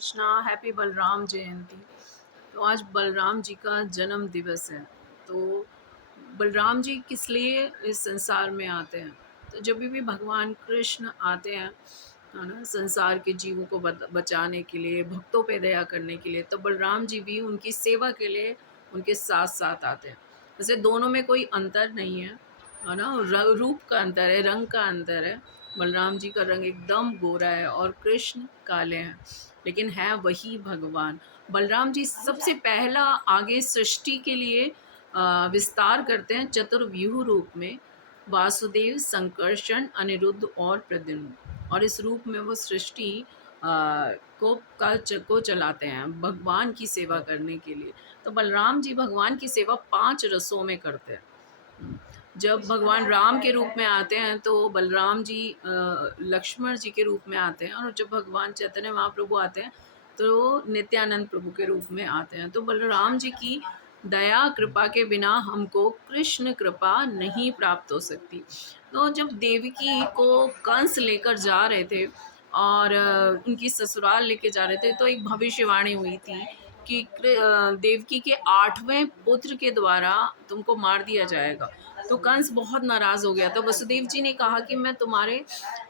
Krishna. Happy Balram जयंती। तो आज बलराम जी का जन्म दिवस है। तो बलराम जी किस लिए इस संसार में आते हैं? तो जब भी भगवान कृष्ण आते हैं, है ना, संसार के जीवों को बचाने के लिए, भक्तों पे दया करने के लिए, तो बलराम जी भी उनकी सेवा के लिए उनके साथ साथ आते हैं। वैसे दोनों में कोई अंतर नहीं है ना, रूप का अंतर है, रंग का अंतर है। बलराम जी का रंग एकदम गोरा है और कृष्ण काले हैं, लेकिन है वही भगवान। बलराम जी सबसे पहला आगे सृष्टि के लिए विस्तार करते हैं चतुर्व्यूह रूप में। वासुदेव, संकर्षण, अनिरुद्ध और प्रद्युम्न, और इस रूप में वो सृष्टि को चलाते हैं भगवान की सेवा करने के लिए। तो बलराम जी भगवान की सेवा 5 रसों में करते हैं। जब भगवान राम के रूप में आते हैं तो बलराम जी लक्ष्मण जी के रूप में आते हैं, और जब भगवान चैतन्य महाप्रभु आते हैं तो नित्यानंद प्रभु के रूप में आते हैं। तो बलराम जी की दया कृपा के बिना हमको कृष्ण कृपा नहीं प्राप्त हो सकती। तो जब देवकी को कंस लेकर जा रहे थे और उनकी ससुराल लेके जा रहे थे, तो एक भविष्यवाणी हुई थी कि देवकी के 8वें पुत्र के द्वारा तुमको मार दिया जाएगा। तो कंस बहुत नाराज हो गया। तो वसुदेव जी ने कहा कि मैं तुम्हारे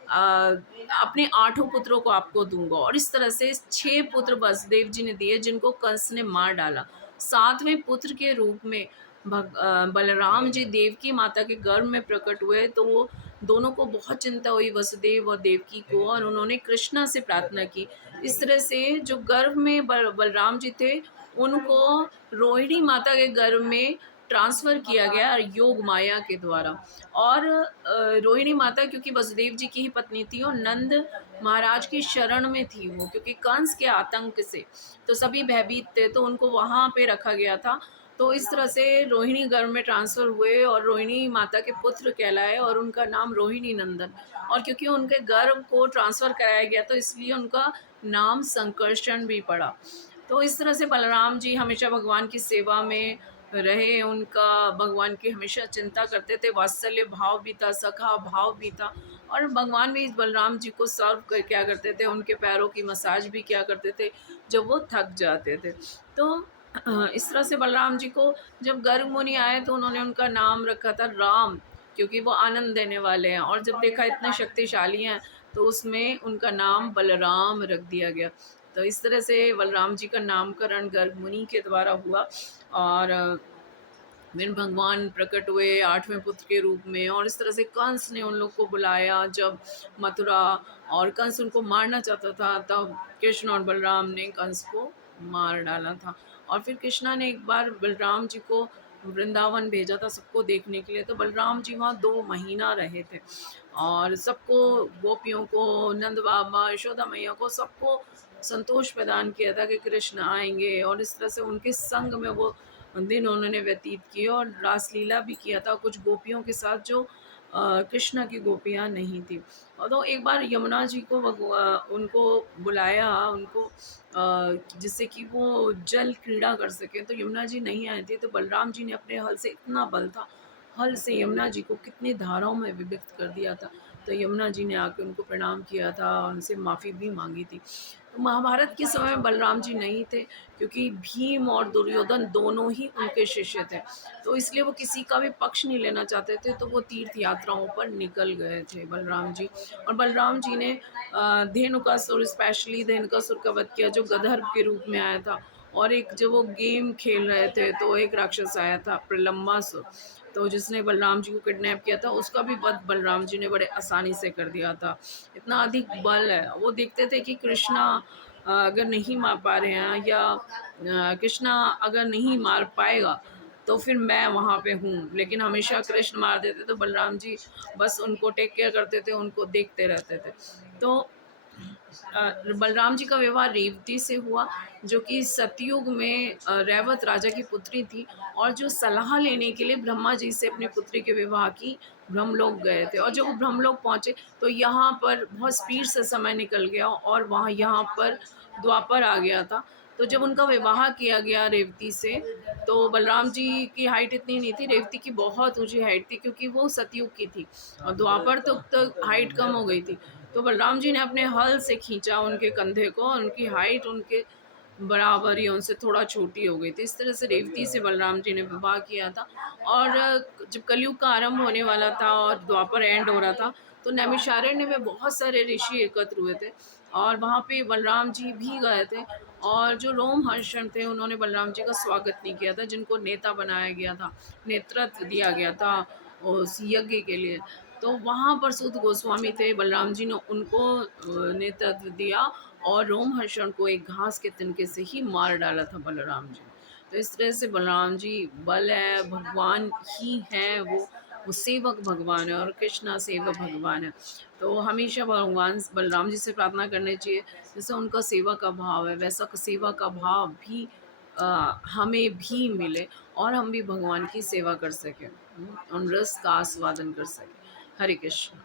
अपने 8 पुत्रों को आपको दूंगा, और इस तरह से 6 पुत्र वसुदेव जी ने दिए जिनको कंस ने मार डाला। 7वें पुत्र के रूप में बलराम जी देवकी माता के गर्भ में प्रकट हुए। तो वो दोनों को बहुत चिंता हुई, वसुदेव और देवकी को, और उन्होंने कृष्णा से प्रार्थना की। इस तरह से जो गर्भ में बलराम जी थे, उनको रोहिणी माता के गर्भ में ट्रांसफ़र किया गया योग माया के द्वारा। और रोहिणी माता क्योंकि वसुदेव जी की ही पत्नी थी, और नंद महाराज की शरण में थी वो, क्योंकि कंस के आतंक से तो सभी भयभीत थे, तो उनको वहाँ पे रखा गया था। तो इस तरह से रोहिणी गर्भ में ट्रांसफ़र हुए और रोहिणी माता के पुत्र कहलाए, और उनका नाम रोहिणी नंदन। और क्योंकि उनके गर्भ को ट्रांसफ़र कराया गया, तो इसलिए उनका नाम संकर्षण भी पड़ा। तो इस तरह से बलराम जी हमेशा भगवान की सेवा में रहे, उनका भगवान की हमेशा चिंता करते थे, वात्सल्य भाव भी था, सखा भाव भी था। और भगवान भी इस बलराम जी को सर्व कर क्या करते थे, उनके पैरों की मसाज भी किया करते थे जब वो थक जाते थे। तो इस तरह से बलराम जी को जब गर्ग मुनि आए तो उन्होंने उनका नाम रखा था राम, क्योंकि वो आनंद देने वाले हैं। और जब देखा इतने शक्तिशाली हैं, तो उसमें उनका नाम बलराम रख दिया गया। तो इस तरह से बलराम जी का नामकरण गर्ग मुनि के द्वारा हुआ। और फिर भगवान प्रकट हुए 8वें पुत्र के रूप में, और इस तरह से कंस ने उन लोग को बुलाया जब मथुरा, और कंस उनको मारना चाहता था, तब कृष्ण और बलराम ने कंस को मार डाला था। और फिर कृष्णा ने एक बार बलराम जी को वृंदावन भेजा था सबको देखने के लिए। तो बलराम जी वहाँ 2 महीना रहे थे, और सबको, गोपियों को, नंद बाबा, यशोदा मैया को, सबको संतोष प्रदान किया था कि कृष्ण आएंगे। और इस तरह से उनके संग में वो दिन उन्होंने व्यतीत किए, और रासलीला भी किया था कुछ गोपियों के साथ जो कृष्णा की गोपियाँ नहीं थी। और तो एक बार यमुना जी को उनको बुलाया, उनको जिससे कि वो जल क्रीड़ा कर सकें, तो यमुना जी नहीं आए थे। तो बलराम जी ने अपने हल से, इतना बल था हल से, यमुना जी को कितनी धाराओं में विभक्त कर दिया था। तो यमुना जी ने आके उनको प्रणाम किया था और उनसे माफ़ी भी मांगी थी। तो महाभारत के समय में बलराम जी नहीं थे, क्योंकि भीम और दुर्योधन दोनों ही उनके शिष्य थे। तो इसलिए वो किसी का भी पक्ष नहीं लेना चाहते थे, तो वो तीर्थ यात्राओं पर निकल गए थे बलराम जी। और बलराम जी ने धेनुकासुर, स्पेशली धेनुकासुर का वध किया, जो गदर्भ के रूप में आया था। और एक जब वो गेम खेल रहे थे, तो एक राक्षस आया था प्रलम्बासुर, तो जिसने बलराम जी को किडनैप किया था, उसका भी वध बलराम जी ने बड़े आसानी से कर दिया था। इतना अधिक बल है। वो देखते थे कि कृष्णा अगर नहीं मार पा रहे हैं, या कृष्णा अगर नहीं मार पाएगा, तो फिर मैं वहाँ पे हूँ। लेकिन हमेशा कृष्ण मार देते, तो बलराम जी बस उनको टेक केयर करते थे, उनको देखते रहते थे। तो बलराम जी का विवाह रेवती से हुआ, जो कि सतयुग में रैवत राजा की पुत्री थी, और जो सलाह लेने के लिए ब्रह्मा जी से अपनी पुत्री के विवाह की ब्रह्मलोक गए थे। और जब वो ब्रह्मलोक पहुँचे, तो यहाँ पर बहुत स्पीड से समय निकल गया, और वहाँ यहाँ पर द्वापर आ गया था। तो जब उनका विवाह किया गया रेवती से, तो बलराम जी की हाइट इतनी नहीं थी, रेवती की बहुत ऊंची हाइट थी, क्योंकि वो सतयुग की थी, और द्वापर तो हाइट कम हो गई थी। तो बलराम जी ने अपने हल से खींचा उनके कंधे को, उनकी हाइट उनके बराबर ही उनसे थोड़ा छोटी हो गई थी। इस तरह से रेवती से बलराम जी ने विवाह किया था। और जब कलयुग का आरंभ होने वाला था और द्वापर एंड हो रहा था, तो नैमिषारण्य में बहुत सारे ऋषि एकत्र हुए थे और वहाँ पे बलराम जी भी गए थे। और जो रोमहर्षण थे उन्होंने बलराम जी का स्वागत नहीं किया था, जिनको नेता बनाया गया था, नेतृत्व दिया गया था उस यज्ञ के लिए। तो वहाँ पर सूत गोस्वामी थे, बलराम जी ने उनको नेतृत्व दिया और रोमहर्षण को एक घास के तिनके से ही मार डाला था बलराम जी। तो इस तरह से बलराम जी बल है, भगवान ही है वो सेवक भगवान है और कृष्णा सेवक भगवान है। तो हमेशा भगवान बलराम जी से प्रार्थना करनी चाहिए, जैसे उनका सेवा का भाव है वैसा सेवा का भाव भी हमें भी मिले और हम भी भगवान की सेवा कर सकें, उन रस का आस्वादन कर सकें। हरे कृष्ण।